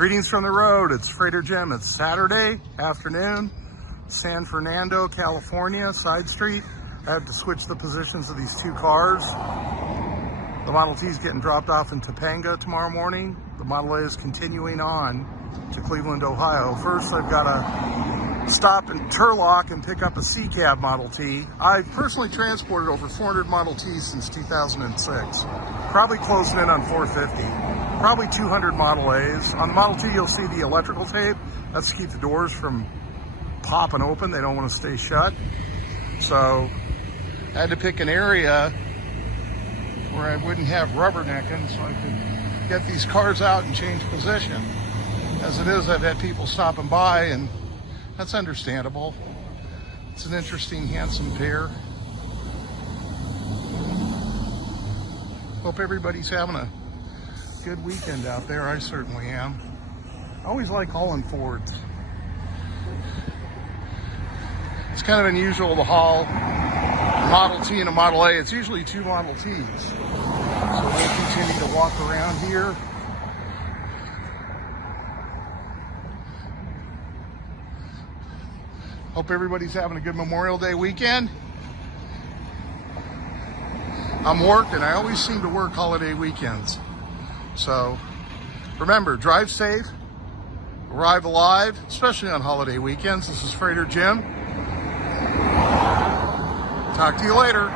Greetings from the road. It's Freighter Jim. It's Saturday afternoon, San Fernando, California, side street. I have to switch the positions of these two cars. The Model T is getting dropped off in Topanga tomorrow morning. The Model A is continuing on to Cleveland, Ohio. First, I've got to stop in Turlock and pick up a C-Cab Model T. I've personally transported over 400 Model Ts since 2006. Probably closing in on 450. Probably 200 Model A's. On the Model T, you'll see the electrical tape. That's to keep the doors from popping open. They don't want to stay shut. So I had to pick an area where I wouldn't have rubbernecking so I could get these cars out and change position. As it is, I've had people stopping by, and that's understandable. It's an interesting, handsome pair. Hope everybody's having a good weekend out there. I certainly am. I always like hauling Fords. It's kind of unusual to haul a Model T and a Model A. It's usually two Model Ts. So we'll continue to walk around here. Hope everybody's having a good Memorial Day weekend. I'm working. I always seem to work holiday weekends. So remember, drive safe, arrive alive, especially on holiday weekends. This is Freighter Jim. Talk to you later.